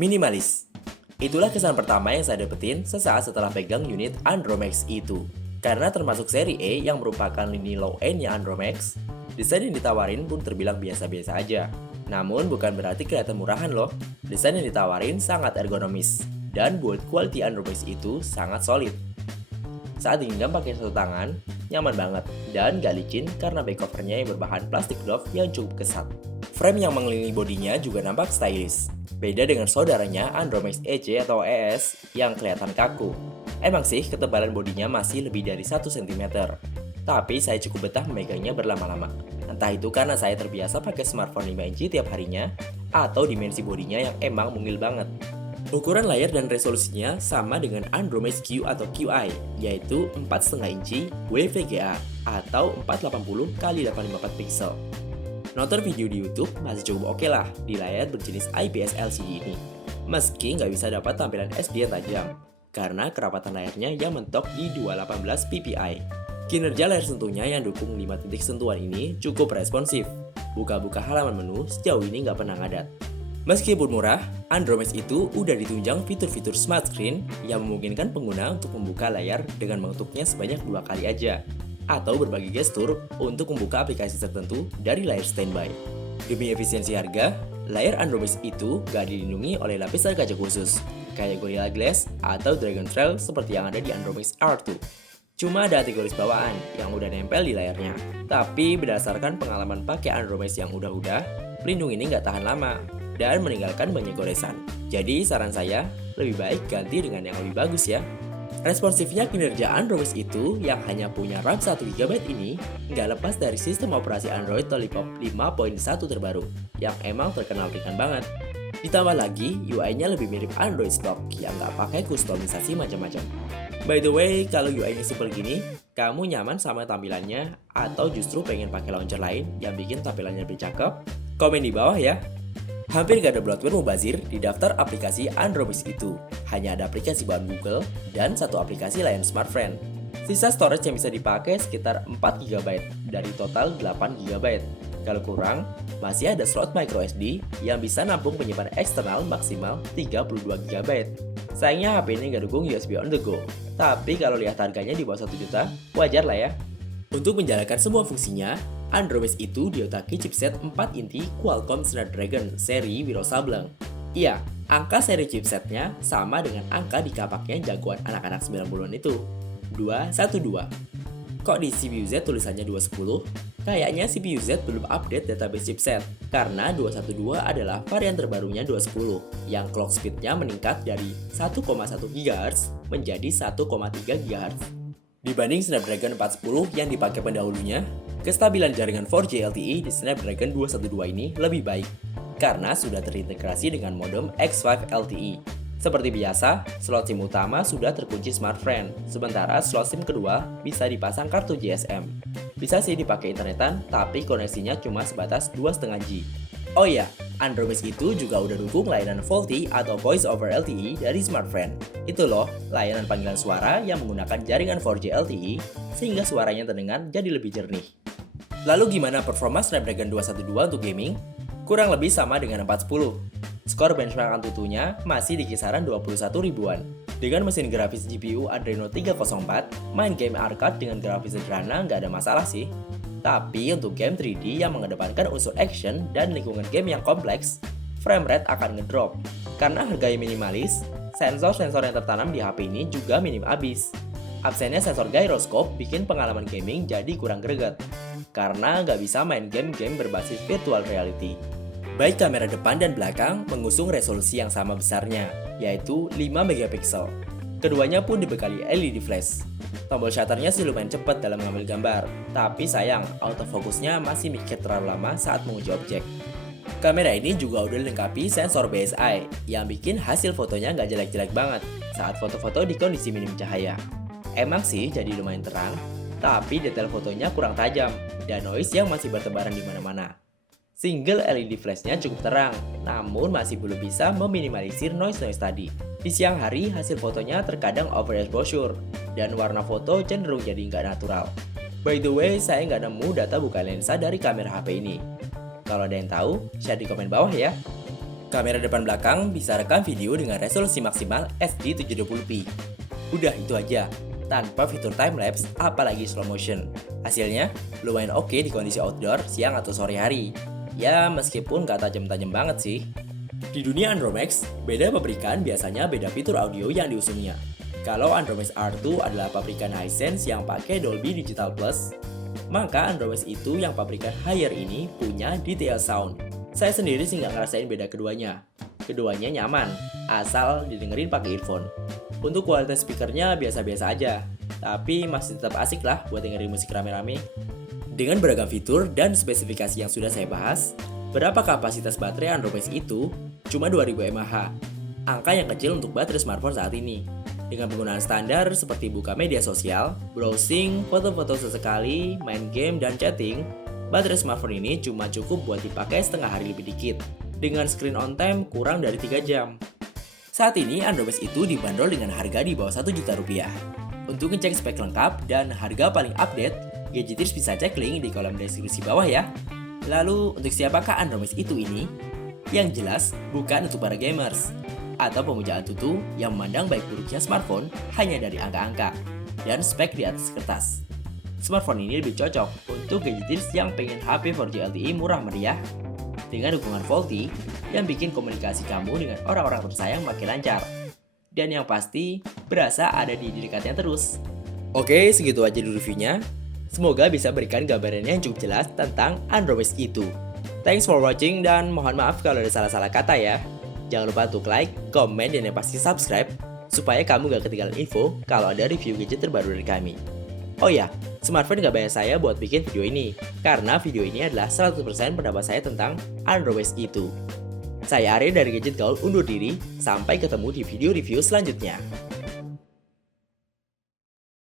Minimalis. Itulah kesan pertama yang saya dapetin sesaat setelah pegang unit Andromax itu. Karena termasuk seri E yang merupakan lini low-end-nya Andromax, desain yang ditawarin pun terbilang biasa-biasa aja. Namun bukan berarti kelihatan murahan loh. Desain yang ditawarin sangat ergonomis. Dan build quality Andromax itu sangat solid. Saat digenggam pakai satu tangan, nyaman banget dan gak licin karena back covernya yang berbahan plastik glove yang cukup kesat. Frame yang mengelilingi bodinya juga nampak stylish. Beda dengan saudaranya Andromax EC atau ES yang kelihatan kaku. Emang sih ketebalan bodinya masih lebih dari 1 cm. Tapi saya cukup betah memegangnya berlama-lama. Entah itu karena saya terbiasa pakai smartphone 5 inci tiap harinya, atau dimensi bodinya yang emang mungil banget. Ukuran layar dan resolusinya sama dengan Andromax Q atau QI, yaitu 4,5 inci WVGA atau 480x854 pixel. Nonton video di YouTube masih cukup oke lah di layar berjenis IPS LCD ini. Meski nggak bisa dapat tampilan SD yang tajam, karena kerapatan layarnya yang mentok di 218 ppi. Kinerja layar sentuhnya yang dukung 5 titik sentuhan ini cukup responsif. Buka-buka halaman menu sejauh ini nggak pernah ngadat. Meskipun murah, Andromax itu udah ditunjang fitur-fitur smart screen yang memungkinkan pengguna untuk membuka layar dengan mengetuknya sebanyak 2 kali aja, atau berbagi gestur untuk membuka aplikasi tertentu dari layar standby. Demi efisiensi harga, layar Andromax itu gak dilindungi oleh lapisan kaca khusus, kayak Gorilla Glass atau Dragon Trail seperti yang ada di Andromax R2. Cuma ada anti garis bawaan yang udah nempel di layarnya. Tapi berdasarkan pengalaman pakai Andromax yang udah-udah, pelindung ini gak tahan lama dan meninggalkan banyak goresan. Jadi saran saya, lebih baik ganti dengan yang lebih bagus ya. Responsifnya kinerja Andromax itu yang hanya punya RAM 1GB ini nggak lepas dari sistem operasi Android Lollipop 5.1 terbaru yang emang terkenal ringan banget. Ditambah lagi, UI-nya lebih mirip Android stock yang nggak pakai kustomisasi macam-macam. By the way, kalau UI-nya simple gini, kamu nyaman sama tampilannya atau justru pengen pakai launcher lain yang bikin tampilannya lebih cakep? Komen di bawah ya. Hampir gak ada bloatware mubazir di daftar aplikasi Andromax itu. Hanya ada aplikasi bahan Google dan satu aplikasi layanan smartfriend. Sisa storage yang bisa dipakai sekitar 4GB dari total 8GB. Kalau kurang, masih ada slot microSD yang bisa nampung penyimpanan eksternal maksimal 32GB. Sayangnya HP ini gak dukung USB on the go. Tapi kalau lihat harganya di bawah 1 juta, wajar lah ya. Untuk menjalankan semua fungsinya, Andromax itu diotaki chipset 4 inti Qualcomm Snapdragon seri Wiro Sableng. Iya, angka seri chipsetnya sama dengan angka di kapaknya jagoan anak-anak 90-an itu, 212. Kok di CPU Z tulisannya 210? Kayaknya CPU Z belum update database chipset, karena 212 adalah varian terbarunya 210, yang clock speednya meningkat dari 1,1 GHz menjadi 1,3 GHz. Dibanding Snapdragon 410 yang dipakai pendahulunya, kestabilan jaringan 4G LTE di Snapdragon 212 ini lebih baik karena sudah terintegrasi dengan modem X5 LTE. Seperti biasa, slot SIM utama sudah terkunci smartfriend, sementara slot SIM kedua bisa dipasang kartu GSM. Bisa sih dipakai internetan, tapi koneksinya cuma sebatas 2,5 G. Oh iya, Andromax itu juga udah dukung layanan VoLTE atau Voice over LTE dari smartfriend. Itu loh, layanan panggilan suara yang menggunakan jaringan 4G LTE sehingga suaranya terdengar jadi lebih jernih. Lalu gimana performa Snapdragon 212 untuk gaming? Kurang lebih sama dengan 410. Skor benchmark Antutunya masih di kisaran 21 ribuan. Dengan mesin grafis GPU Adreno 304, main game arcade dengan grafis sederhana nggak ada masalah sih. Tapi untuk game 3D yang mengedepankan unsur action dan lingkungan game yang kompleks, frame rate akan ngedrop. Karena harganya minimalis, sensor-sensor yang tertanam di HP ini juga minim abis. Absennya sensor gyroscope bikin pengalaman gaming jadi kurang greget, karena nggak bisa main game-game berbasis virtual reality. Baik kamera depan dan belakang mengusung resolusi yang sama besarnya, yaitu 5MP. Keduanya pun dibekali LED flash. Tombol shutternya sih lumayan cepat dalam mengambil gambar, tapi sayang, autofocusnya masih mikir terlalu lama saat menguji objek. Kamera ini juga udah dilengkapi sensor BSI, yang bikin hasil fotonya nggak jelek-jelek banget saat foto-foto di kondisi minim cahaya. Emang sih jadi lumayan terang, tapi detail fotonya kurang tajam, dan noise yang masih bertebaran di mana-mana. Single LED flashnya cukup terang, namun masih belum bisa meminimalisir noise-noise tadi. Di siang hari, hasil fotonya terkadang overexposure, dan warna foto cenderung jadi nggak natural. By the way, saya nggak nemu data buka lensa dari kamera HP ini. Kalau ada yang tahu, share di komen bawah ya. Kamera depan belakang bisa rekam video dengan resolusi maksimal HD 720p. Udah itu aja, tanpa fitur time-lapse apalagi slow motion. Hasilnya lumayan oke di kondisi outdoor siang atau sore hari. Ya meskipun gak tajam-tajam banget sih. Di dunia Andromex, beda pabrikan biasanya beda fitur audio yang diusungnya. Kalau Andromex R2 adalah pabrikan Hisense yang pakai Dolby Digital Plus, maka Andromex itu yang pabrikan higher ini punya detail sound. Saya sendiri sih nggak ngerasain beda keduanya. Keduanya nyaman, asal didengerin pakai earphone. Untuk kualitas speakernya biasa-biasa aja, tapi masih tetap asik lah buat dengerin musik rame-rame. Dengan beragam fitur dan spesifikasi yang sudah saya bahas, berapa kapasitas baterai Andromex itu? Cuma 2000 mAh. Angka yang kecil untuk baterai smartphone saat ini. Dengan penggunaan standar seperti buka media sosial, browsing, foto-foto sesekali, main game, dan chatting, baterai smartphone ini cuma cukup buat dipakai setengah hari lebih dikit, dengan screen on time kurang dari 3 jam. Saat ini Andromex itu dibanderol dengan harga di bawah 1 juta rupiah. Untuk ngecek spek lengkap dan harga paling update, Gadgetirs bisa cek link di kolom deskripsi bawah ya. Lalu untuk siapakah Andromex itu ini? Yang jelas bukan untuk para gamers atau pemujaan tutu yang memandang baik buruknya smartphone hanya dari angka-angka dan spek di atas kertas. Smartphone ini lebih cocok untuk gadgetirs yang pengen HP 4G LTE murah meriah dengan dukungan VoLTE yang bikin komunikasi kamu dengan orang-orang tersayang makin lancar. Dan yang pasti, berasa ada di dekatnya terus. Oke, segitu aja dulu reviewnya. Semoga bisa berikan gambaran yang cukup jelas tentang Andromex itu. Thanks for watching dan mohon maaf kalau ada salah-salah kata ya. Jangan lupa untuk like, komen, dan yang pasti subscribe supaya kamu gak ketinggalan info kalau ada review gadget terbaru dari kami. Oh ya, smartphone gak bayar saya buat bikin video ini, karena video ini adalah 100% pendapat saya tentang Andromex itu. Saya Arya dari Gadget Gaul undur diri, sampai ketemu di video review selanjutnya.